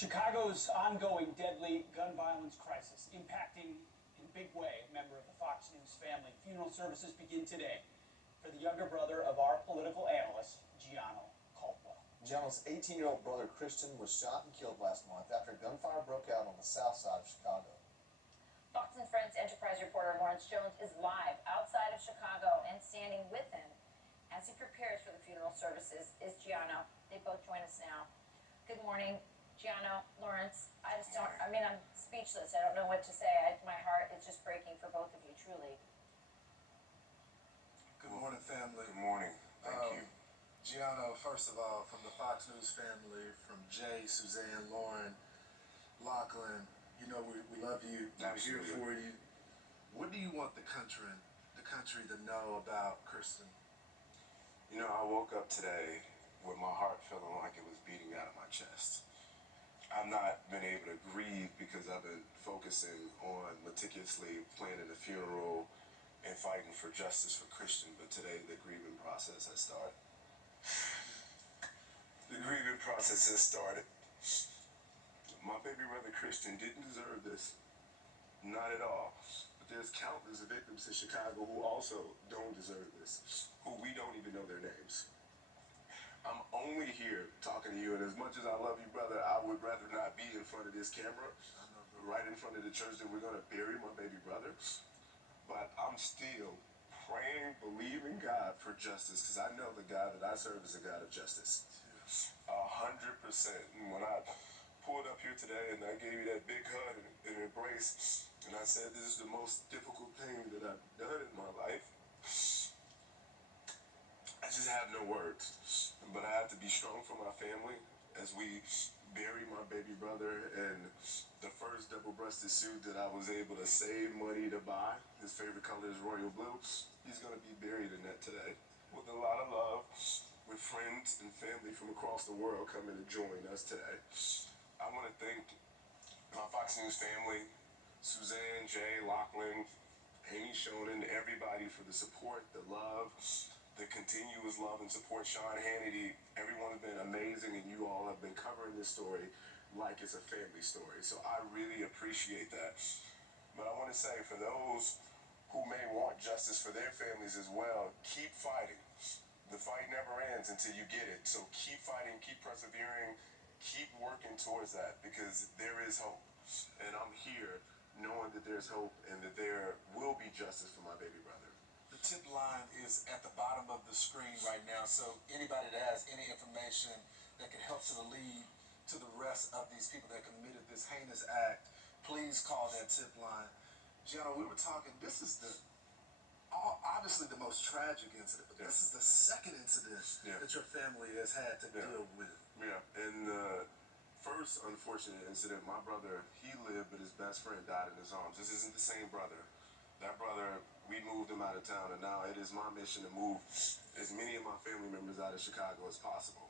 Chicago's ongoing deadly gun violence crisis impacting in a big way a member of the Fox News family. Funeral services begin today for the younger brother of our political analyst, Gianno Caldwell. Gianno's 18-year-old brother, Christian, was shot and killed last month after gunfire broke out on the south side of Chicago. Fox and Friends Enterprise reporter Lawrence Jones is live outside of Chicago, and standing with him as he prepares for the funeral services is Gianno. They both join us now. Good morning, Gianno, Lawrence. I'm speechless. I don't know what to say. My heart is just breaking for both of you, truly. Good morning, family. Good morning. Thank you. Gianno, first of all, from the Fox News family, from Jay, Suzanne, Lauren, Lachlan, you know we love you. We're here for you. What do you want the country to know about Kristen? You know, I woke up today with my heart feeling like it was beating out of my chest. I've not been able to grieve because I've been focusing on meticulously planning the funeral and fighting for justice for Christian, but today the grieving process has started. The grieving process has started. My baby brother Christian didn't deserve this. Not at all. But there's countless victims in Chicago who also don't deserve this, who we don't even know their names. I'm only here talking to you, and as much as I love you, brother, I would rather not be in front of this camera, right in front of the church that we're going to bury my baby brother. But I'm still praying, believing God for justice, because I know the God that I serve is a God of justice. 100%. And when I pulled up here today and I gave you that big hug and embrace, and I said this is the most difficult thing that I've done in my life, I just have no words. But I have to be strong for my family as we bury my baby brother in the first double-breasted suit that I was able to save money to buy. His favorite color is royal blue. He's going to be buried in that today with a lot of love, with friends and family from across the world coming to join us today. I want to thank my Fox News family, Suzanne, Jay, Lachlan, Amy Shonen, everybody for the support, the love, the continuous love and support. Sean Hannity, everyone's been amazing, and you all have been covering this story like it's a family story. So I really appreciate that. But I want to say, for those who may want justice for their families as well, keep fighting. The fight never ends until you get it. So keep fighting, keep persevering, keep working towards that, because there is hope. And I'm here knowing that there's hope and that there will be justice for my baby brother. The tip line is at the bottom of the screen right now, so anybody that has any information that can help to the lead to the rest of these people that committed this heinous act, please call that tip line. Gianno, we were talking, this is obviously the most tragic incident, but this is the second incident that your family has had to deal with. Yeah, and the first unfortunate incident, my brother, he lived, but his best friend died in his arms. This isn't the same brother. That brother, we moved him out of town, and now it is my mission to move as many of my family members out of Chicago as possible.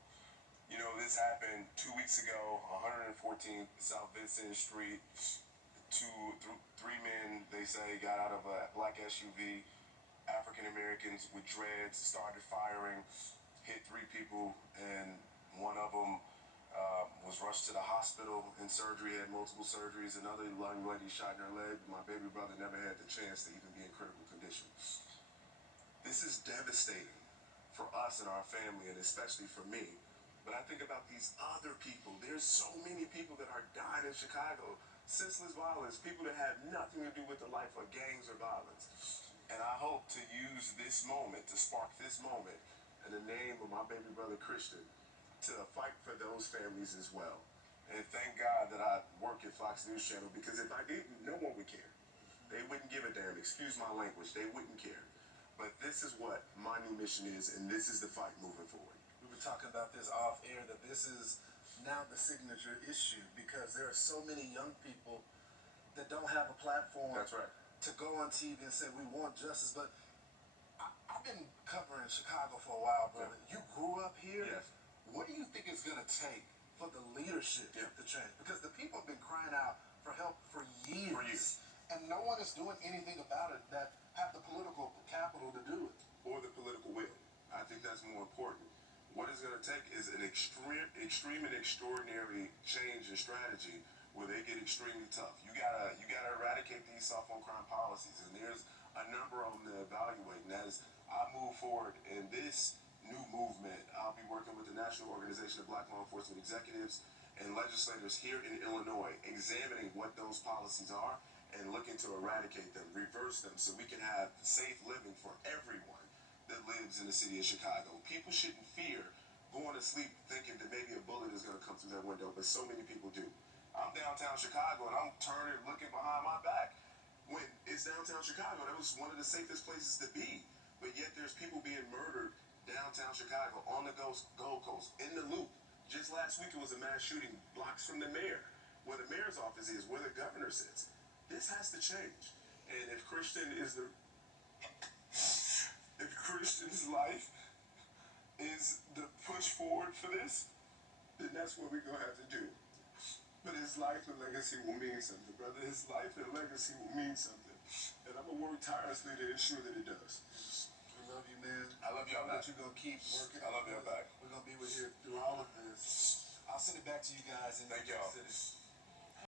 You know, this happened 2 weeks ago, 114th South Vincent Street. Three men, they say, got out of a black SUV. African Americans with dreads started firing, hit 3 people, and one of them was rushed to the hospital in surgery, had multiple surgeries. Another young lady shot in her leg. My baby brother never had the chance to even be in critical condition. This is devastating for us and our family, and especially for me. But I think about these other people. There's so many people that are dying in Chicago. Senseless violence, people that have nothing to do with the life of gangs or violence. And I hope to use this moment, to spark this moment, in the name of my baby brother Christian, to fight for those families as well. And thank God that I work at Fox News Channel, because if I didn't, no one would care. They wouldn't give a damn. Excuse my language. They wouldn't care. But this is what my new mission is, and this is the fight moving forward. We were talking about this off air, that this is now the signature issue, because there are so many young people that don't have a platform. That's right. To go on TV and say we want justice. But I've been covering Chicago for a while, brother. Yeah. You grew up here. Yes. What do you think it's going to take for the leadership to change? Because the people have been crying out for help for years. And no one is doing anything about it that have the political capital to do it. Or the political will. I think that's more important. What it's going to take is an extreme and extraordinary change and strategy where they get extremely tough. You gotta eradicate these soft on crime policies, and there's a number of them to evaluate. And as I move forward in this new movement, I'll be working with the National Organization of Black Law Enforcement Executives and legislators here in Illinois, examining what those policies are and looking to eradicate them, reverse them, so we can have safe living for everyone that lives in the city of Chicago. People shouldn't fear going to sleep thinking that maybe a bullet is going to come through that window, but so many people do. I'm downtown Chicago and I'm turning, looking behind my back. When it's downtown Chicago, that was one of the safest places to be. But yet there's people being murdered downtown Chicago, on the Gold Coast, in the Loop. Just last week it was a mass shooting blocks from the mayor, where the mayor's office is, where the governor sits. This has to change. And if Christian's life is the push forward for this, then that's what we're gonna have to do. But his life and legacy will mean something, brother. His life and legacy will mean something. And I'm gonna work tirelessly to ensure that it does. We love you, man. I love y'all back. You're gonna keep working. I love y'all back. We're gonna be with you through all of this. I'll send it back to you guys. Thank y'all. City.